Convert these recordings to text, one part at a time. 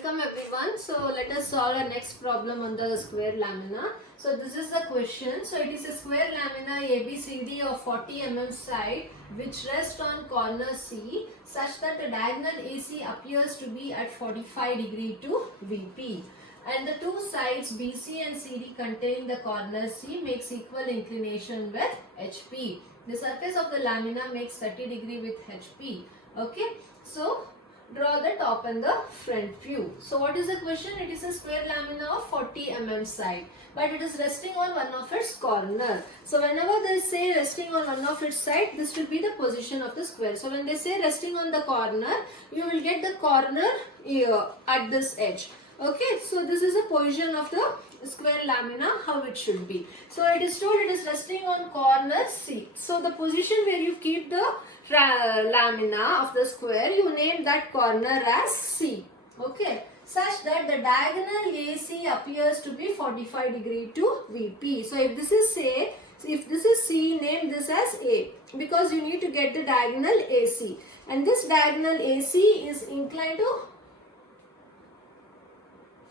Welcome everyone. So let us solve our next problem on the square lamina. So this is the question. So it is a square lamina ABCD of 40 mm side which rests on corner C such that the diagonal AC appears to be at 45 degree to VP. And the two sides BC and CD containing the corner C makes equal inclination with HP. The surface of the lamina makes 30 degree with HP. Okay. So draw the top and the front view. So what is the question? It is a square lamina of 40 mm side, but it is resting on one of its corner. So whenever they say resting on one of its side, this will be the position of the square. So when they say resting on the corner, you will get the corner here at this edge. Okay, so this is the position of the square lamina, how it should be. So it is told it is resting on corner C. So the position where you keep the lamina of the square, you name that corner as C. Okay, such that the diagonal AC appears to be 45 degree to VP. So if this is C, name this as A, because you need to get the diagonal AC, and this diagonal AC is inclined to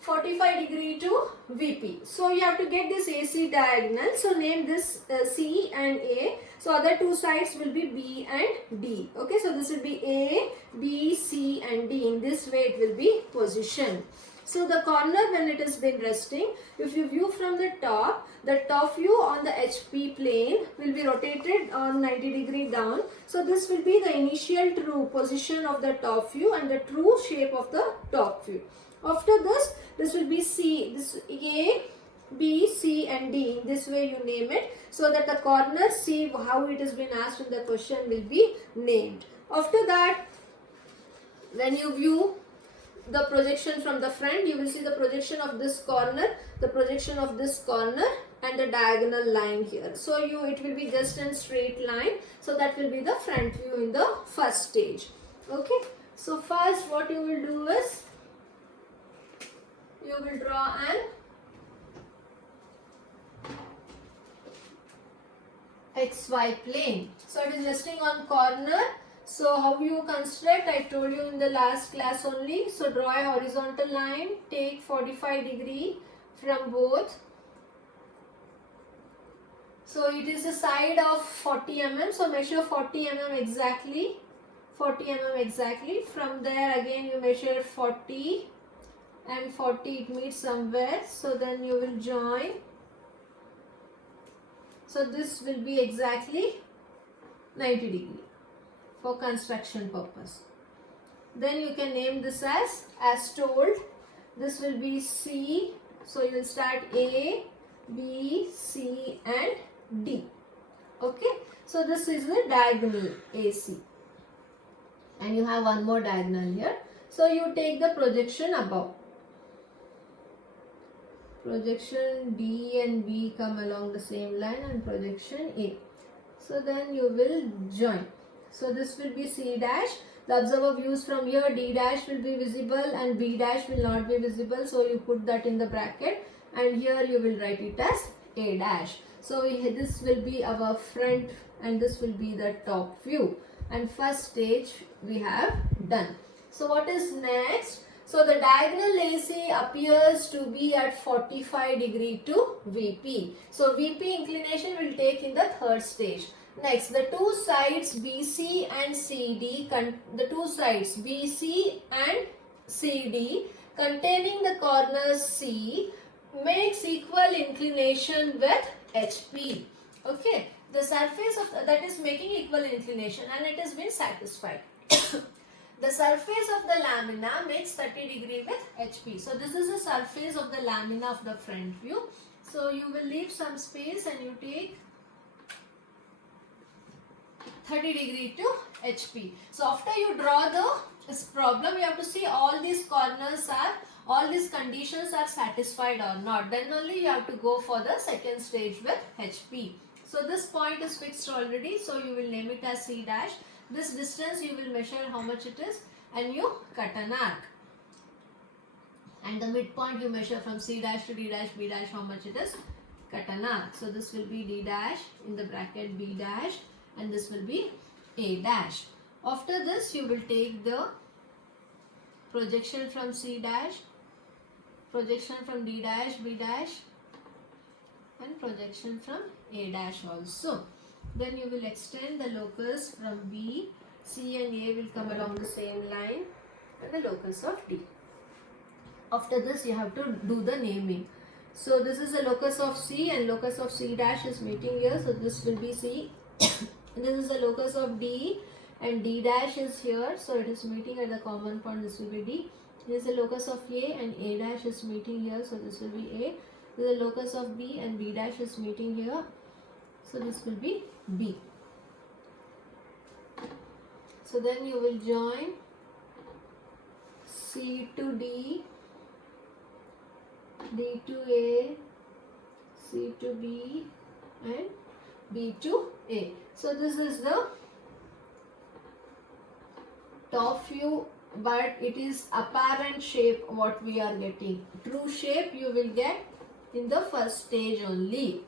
45 degree to VP. So you have to get this AC diagonal. So name this C and A. So other two sides will be B and D. Okay, so this will be A, B, C and D. In this way it will be positioned. So the corner, when it has been resting, if you view from the top view on the HP plane will be rotated on 90 degree down. So this will be the initial true position of the top view and the true shape of the top view. After this will be C, this A, B, C and D. In this way you name it, so that the corner C, how it has been asked in the question, will be named. After that, when you view the projection from the front, you will see the projection of this corner, the projection of this corner and the diagonal line here. So it will be just a straight line. So that will be the front view in the first stage. Okay. So first what you will do is, you will draw an XY plane. So it is resting on corner. So how you construct, I told you in the last class only. So draw a horizontal line, take 45 degree from both. So it is a side of 40 mm. So measure 40 mm exactly. 40 mm exactly. From there again you measure 40 and 40, it meets somewhere. So then you will join. So this will be exactly 90 degree for construction purpose. Then you can name this as told. This will be C. So you will start A, B, C and D. Okay. So this is the diagonal AC. And you have one more diagonal here. So you take the projection above. Projection D and B come along the same line and projection A. So then you will join. So this will be C dash. The observer views from here, D dash will be visible and B dash will not be visible. So you put that in the bracket and here you will write it as A dash. So this will be our front and this will be the top view. And first stage we have done. So what is next? So the diagonal AC appears to be at 45 degree to VP. So VP inclination will take in the third stage. Next, the two sides BC and CD, containing the corner C makes equal inclination with HP. Okay, the surface of that is making equal inclination and it has been satisfied. The surface of the lamina makes 30 degree with HP. So this is the surface of the lamina of the front view. So you will leave some space and you take 30 degree to HP. So after you draw this problem, you have to see all these conditions are satisfied or not. Then only you have to go for the second stage with HP. So this point is fixed already. So you will name it as C dash. This distance you will measure how much it is and you cut an arc. And the midpoint you measure from C dash to D dash, B dash, how much it is, cut an arc. So this will be D dash, in the bracket B dash, and this will be A dash. After this you will take the projection from C dash, projection from D dash, B dash, and projection from A dash also. Then you will extend the locus from B, C and A will come along the same line, and the locus of D. After this you have to do the naming. So this is the locus of C, and locus of C dash is meeting here, so this will be C. This is the locus of D, and D dash is here, so it is meeting at the common point, this will be D. This is the locus of A, and A dash is meeting here, so this will be A. This is the locus of B, and B dash is meeting here, so this will be B. So then you will join C to D, D to A, C to B, and B to A. So this is the top view, but it is apparent shape what we are getting. True shape you will get in the first stage only.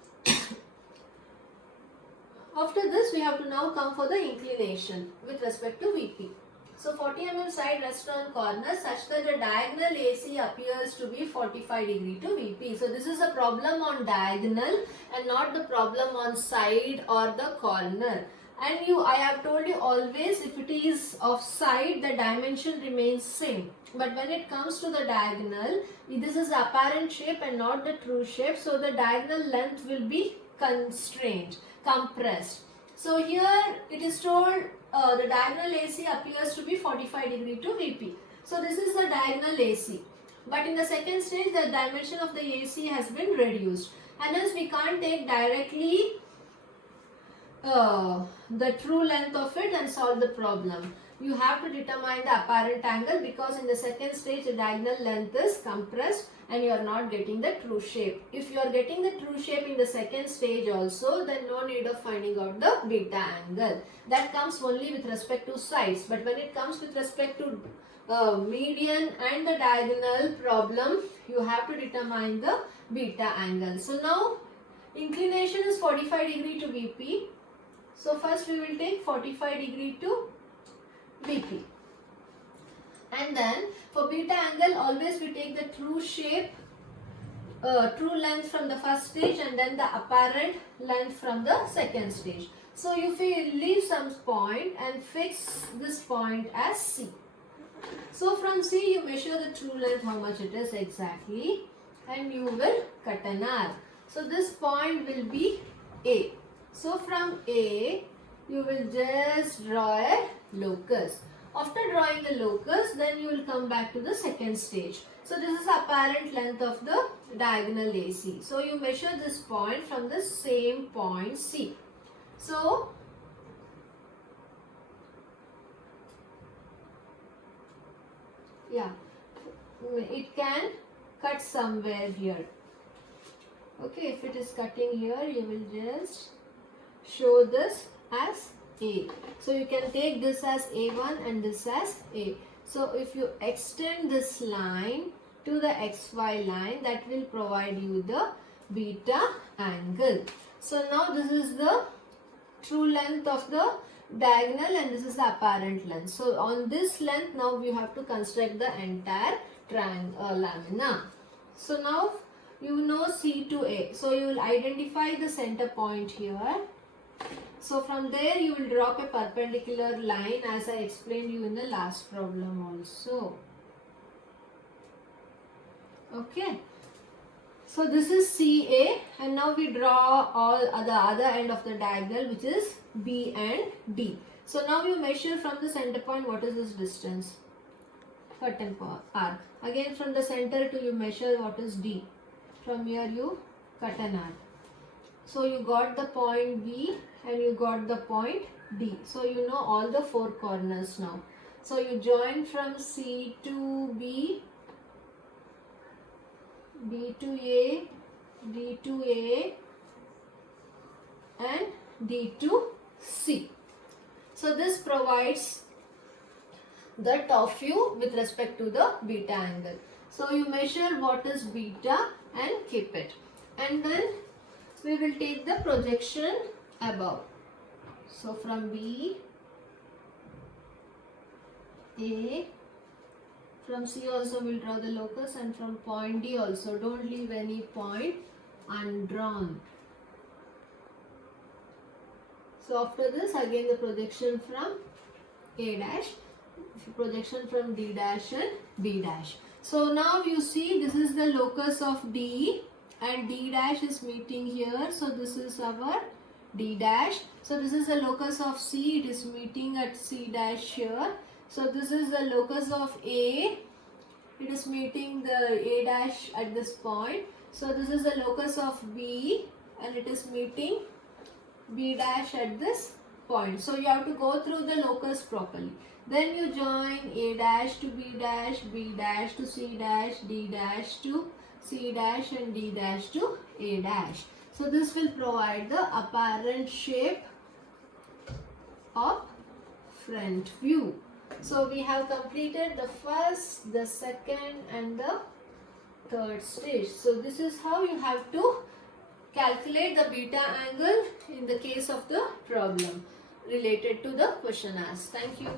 After this we have to now come for the inclination with respect to VP. So 40 mm side rests on corner such that the diagonal AC appears to be 45 degree to VP. So this is a problem on diagonal and not the problem on side or the corner. And I have told you always, if it is of side, the dimension remains same. But when it comes to the diagonal, this is the apparent shape and not the true shape. So the diagonal length will be constrained, compressed. So here it is told the diagonal AC appears to be 45 degree to VP. So this is the diagonal AC. But in the second stage, the dimension of the AC has been reduced. And hence we can't take directly the true length of it and solve the problem. You have to determine the apparent angle, because in the second stage the diagonal length is compressed and you are not getting the true shape. If you are getting the true shape in the second stage also, then no need of finding out the beta angle. That comes only with respect to sides. But when it comes with respect to median and the diagonal problem, you have to determine the beta angle. So now inclination is 45 degree to VP. So first we will take 45 degree to VP. And then for beta angle, always we take the true shape, true length from the first stage and then the apparent length from the second stage. So if we leave some point and fix this point as C. So from C you measure the true length, how much it is exactly, and you will cut an arc. So this point will be A. So from A you will just draw a locus. After drawing the locus, then you will come back to the second stage. So this is apparent length of the diagonal AC. So you measure this point from the same point C. So yeah, it can cut somewhere here. Okay, if it is cutting here, you will just show this as A. So you can take this as A1 and this as A. So if you extend this line to the XY line, that will provide you the beta angle. So now this is the true length of the diagonal and this is the apparent length. So on this length now we have to construct the entire lamina. So now you know C to A. So you will identify the center point here. So from there you will drop a perpendicular line as I explained you in the last problem also. Okay. So this is CA and now we draw all the other end of the diagonal, which is B and D. So now you measure from the center point what is this distance. Cut an arc. Again from the center to you measure what is D. From here you cut an arc. So you got the point B and you got the point D. So you know all the four corners now. So you join from C to B, B to A, D to A and D to C. So this provides the top view with respect to the beta angle. So you measure what is beta and keep it. And then we will take the projection above. So from B, A, From C also we'll draw the locus, and from point D also. Don't leave any point undrawn. So after this, again the projection from A dash, projection from D dash and B dash. So now you see this is the locus of D, and D dash is meeting here. So this is our D dash. So this is the locus of C, it is meeting at C dash here. So this is the locus of A, it is meeting the A dash at this point. So this is the locus of B, and it is meeting B dash at this point. So you have to go through the locus properly. Then you join A dash to B dash, B dash to C dash, D dash to C dash, and D dash to A dash. So this will provide the apparent shape of front view. So we have completed the first, the second and the third stage. So this is how you have to calculate the beta angle in the case of the problem related to the question asked. Thank you.